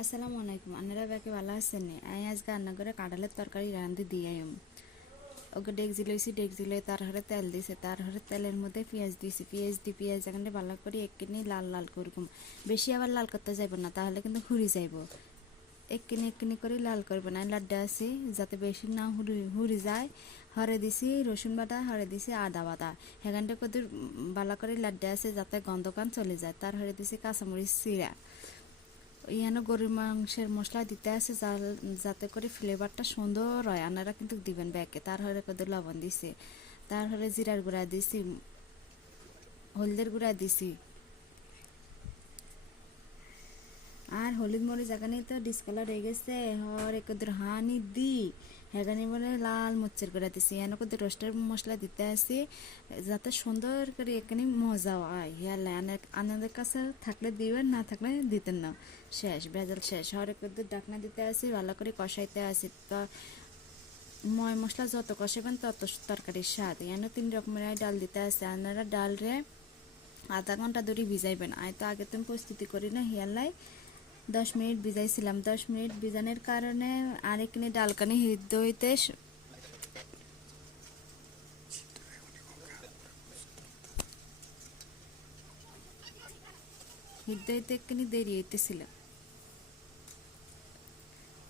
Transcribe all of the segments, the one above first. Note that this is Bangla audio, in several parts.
আসসালামু আলাইকুম। আপনারা ব্যাকে ভালো আছেন? আমি আজকে রান্না করে কাঁঠালের তরকারি রাঁধি দিয়ে ওকে ডেকজি লইছি ডেকজি লই তার হরে তেল দিছে। তার হরে তেলের মধ্যে পেঁয়াজ দিছি। পেঁয়াজ দি পেঁয়াজ এখানে ভালো করে এককিনি লাল লাল করকুম। বেশি আবার লাল করতে যাইব না, তাহলে কিন্তু হুড়ি যাইব। এককিনি এককিনি করে লাল করবে। না লাড্ডা আছে, যাতে বেশি না হুড়ি হুড়ি যায়। হরে দিছি রসুন বাটা, হরে দিছি আদা বাটা। সেখানটা কত ভালো করে লাড্ডা আছে, যাতে গন্ধকান চলে যায়। তার হরে দিছি কাঁচামরিচ চিরা ইয়ানো গরুর মাংসের মশলা দিতে আছে যাতে করে ফ্লেভারটা সুন্দর হয়। আনারা কিন্তু দিবেন ব্যাগে তার হরে কত লবণ দিছে? তার হরে জিরার গুঁড়া দিছি, হলদের গুঁড়া দিছি। আর হলুদ মরিচ এখানে তো ডিসকালার হয়ে গেছে। হর একদর হানি দি। হেগানি বলে লাল মরিচের করে দিছি। এনে কত রোস্টের মশলা দিতে আসি, যাতে সুন্দর করে এখানে মজা হয়। ইয়ালে আনাদের কাছে থাকলে দিবেন, না থাকলে দিতেন না। শেষ, ভেজাল শেষ। হরে একদর ডাকনা দিতে আসি, ভালো করে কষাইতে আসি। তো ময় মশলা যত কষাবেন তত তরকারির স্বাদ। এনে তিন রকমের ডাল দিতে আসে। আপনারা ডাল রে আধা ঘণ্টা ধরে ভিজাইবেন। আয় তো আগে তুমি প্রস্তুতি করি না হিয়ালাই দশ মিনিট ভিজাইছিলাম। দশ মিনিট ভিজানোর কারণে আরেকখানে ডালকানি হৃদ হইতে হইতে একখানি দেরি হইতেছিল।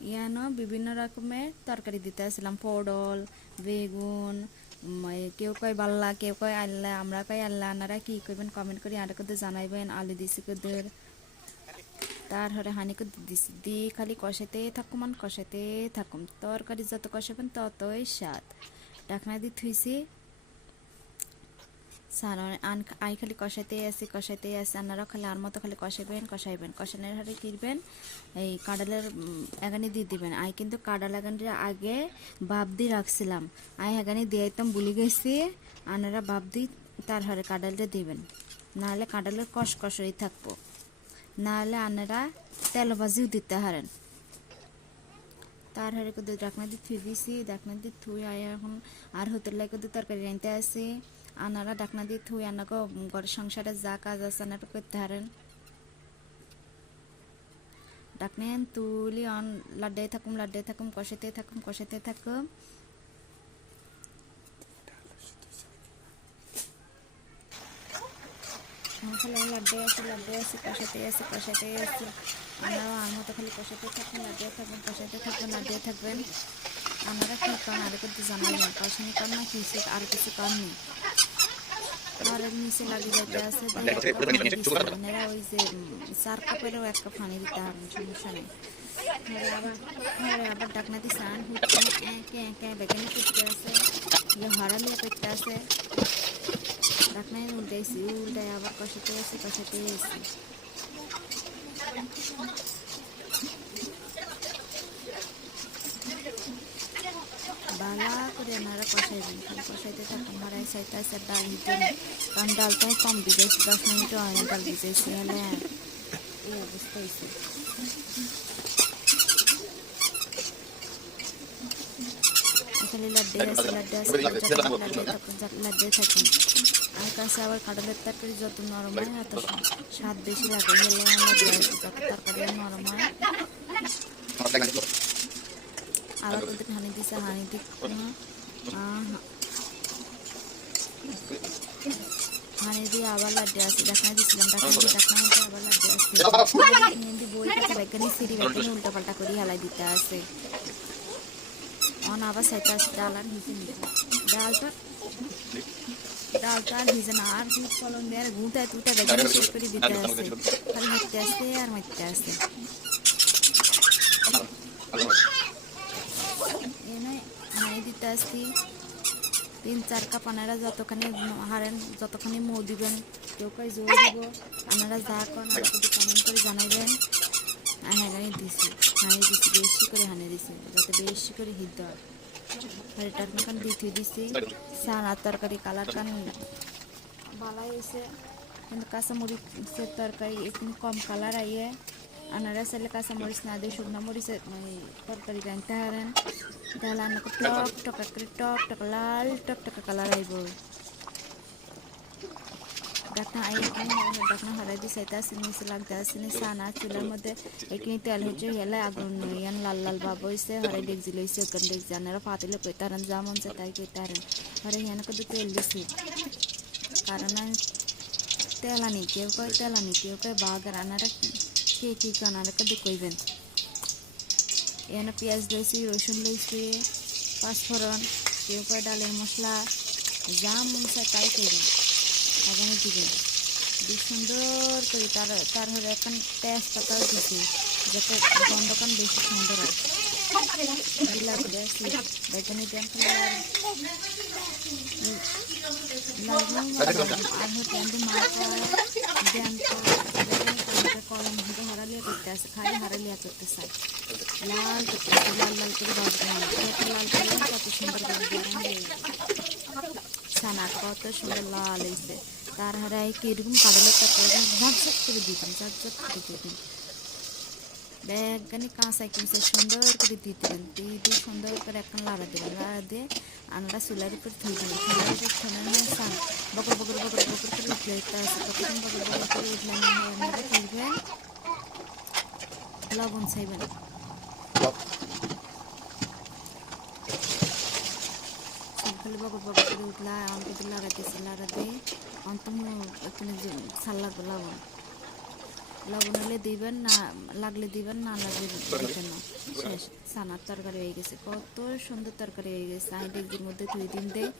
ইয়ানো বিভিন্ন রকমের তরকারি দিতে পটল, বেগুন কেউ কয় বাল্লা, কেউ কয় আল্লাহ আমরা কয় আল্লাহ আনারা কি করবেন কমেন্ট করে আর জানাইবেন, আলু দিছি কদের। তার হরে হানি করে দিছি দি খালি কষাতে থাকুম, মান কষাতে থাকুম। তরকারি যত কষাবেন ততই স্বাদ। ডাকনা দি থুইছি। সার, আন আই খালি কষাইতে আসি কষাইতে আসি। আপনারা খালি আর মতো খালি কষাইবেন কষাইবেন। কষানোর হারে কিনবেন এই কাঁডালের এগানি দিয়ে দিবেন। আই কিন্তু কাঁডাল এগানির আগে বাপ দিয়ে রাখছিলাম। আই এগানি দিয়ে একদম বুলি গেছি। আনারা বাপ দিয়ে তার হারে কাঁডালটা দিবেন। নাহলে কাঁডালের কষ কষই থাকব। নাহলে আনারা তেল ভাজিও দিতে হারেন। তার হারে কত ডাকনা দিয়ে থুই দিছি, ডাকনা দিয়ে থুই আয় এখন আর হোটেল লাগে কত তরকারি রাইতে আছে আনারা ডাকনা দিয়ে থুই আনাকে ঘরের সংসারে যা কাজ আছে আনারা করতে হারেন। ডাকনেন তুলি অন লাড্ডাই থাকুম লাড্ডাই থাকুম কষাতে থাকুম কষাতে থাকুম। খালি আমি লাড্ডাই আছি লাড্ডাই আছি কষাতে আছি কষাতে আছি আপনারাও আমার মতো খালি কষাতে থাকুন লাড্ডাই থাকবেন কষাতে থাকবেন লাড্ডাই থাকবেন আপনারা কি করেন আর কিছু জানাবেন কষানি কর না কিছু আর কিছু করেনি আর নিচে লাগিয়ে যাইতে আছে আপনারা ওই যে উম, চার কাপেরও এক কাপ পানি দিতে হবে সমস্যা নেই ঘরে আবার ঘরে আবার ডাকনা দিয়ে স্নান হচ্ছে একে একে বেগানি করতে আছে ইয়ে হরালিয়া করতে আছে ডাকনায় উল্টাইছি উল্টাই আবার কষাতে আছে কষাতে আছে বালা করে আপনারা কষাইবেন খালি কষাইতে থাকুন হারাই সাইতে আছে ডাল দিতে কারণ ডালটাই কম ভিজাইছি দশ মিনিট অনেক ডাল ভিজাইছি হলে এই অবস্থা হয়েছে খালি লাড্ডে আছে লাড্ডে আছে লাড্ডে থাকুন আর কাছে আবার কাঁঠালের তরকারি যত নরম হয় এত স্বাদ বেশি লাগে হলে লাড্ডে আছে যত তরকারি নরম হয় আবার ওদের হানি দিছে হানি দি হানি দিয়ে আবার লাড্ডে আছে ডাকনা দিছিলাম ডাকনা দিয়ে ডাকনা আবার লাড্ডে আছে বই সিঁড়ি উল্টা পাল্টা করে হালাই দিতে আছে অন আবার ডাল আর ভিজে নিতে। ডালটা ডালটা আর ভিজে না আর দুধ ফলন দিয়ে আর গুঁটায় টুটা বেগানি শেষ করে দিতে আছে খালি মারতে আসতে আর মারতে এনে দিতে আসছি তিন চার কাপ আনারা যতখানি হারেন যতখানি মৌ দিবেন। কেউ কয় জোর দিব আপনারা যা করেন কমেন্ট করে জানাবেন আর হ্যাঁ দিছি। হানি দিছি, বেশি করে হানি দিছি, যাতে বেশি করে হিদ্ধ হয়। আর এটার মতন দিয়ে থুই দিছি। সানার তরকারি কালার কান ভালাই হয়েছে। কিন্তু কাঁচামরিচের তরকারি একটু কম কালার আইয়ে। আপনারা চাইলে কাঁচামরিচ না দিয়ে শুকনো মরিচের তরকারি রাঁধতে হারেন। তাহলে আমাকে টক টকা করে, টক টক, লাল টক টকা কালার আইব। ডাকনা আই ডাকনা হরাই দিছে এটা সিনিস লাগতে সিনি সানা চুলার মধ্যে এখানে তেল হচ্ছে হেলে আগুন, ইয়ান লাল লাল বাব হইছে হরাই ডেকজি লইছে ওখান ডেকজি আনারা পাতিলে কইতারেন যেমন সে তাই কইতারেন হরে হেন কত তেল দিছি। কারণ তেল আনি, কেউ কয় তেল আনি, কেউ কয় বাগার আনারা কে কি কেন আনারা কদি কইবেন। এখানে পেঁয়াজ লইছি, রসুন লইছি, পাঁচফোড়ন, কেউ কয় ডালের মশলা, যা মন চায় তাই করবেন আগামী দিবেন দিয়ে সুন্দর করে তার তার হলে এখন তেজপাতাও দিছি, যাতে গন্ধকান বেশি সুন্দর হয়। কলম হতে হারালিয়া করতে আসে খালি হারালিয়া করতে চাই লাল করতে লাল লাল করে কত লাল কত সুন্দর ছানার কত সুন্দর লাল হয়েছে তার হারায় কীরকম কাঁদালের তরকারি ঝকঝক করে দিতেন ঝকঝক করে দিতেন ব্যাগখানি কাঁচা কিনছে সুন্দর করে দিতেন দিয়ে সুন্দর করে এখন লাড়া দেবেন লাড়া দিয়ে আনারা চুলার উপর ধুই দেবেন চুলার উপর ঠান্ডা সান বকর বকর বকর বকর করে উঠলে আছে কতক্ষণ বকর বকর করে উঠলে আপনারা তুলবেন লবণ চাইবেন বকর বকর করে উঠলা আমাকে লাগাতেছে লাড়া দিয়ে সাল্লা লবণ। লবণ হলে দিবেন না লাগলে দিবেন না লাগলে দিবেন না। শেষ সানার তরকারি হয়ে গেছে। কত সুন্দর তরকারি হয়ে গেছে। আই ডিগ্রির মধ্যে দুই দিন দেয়।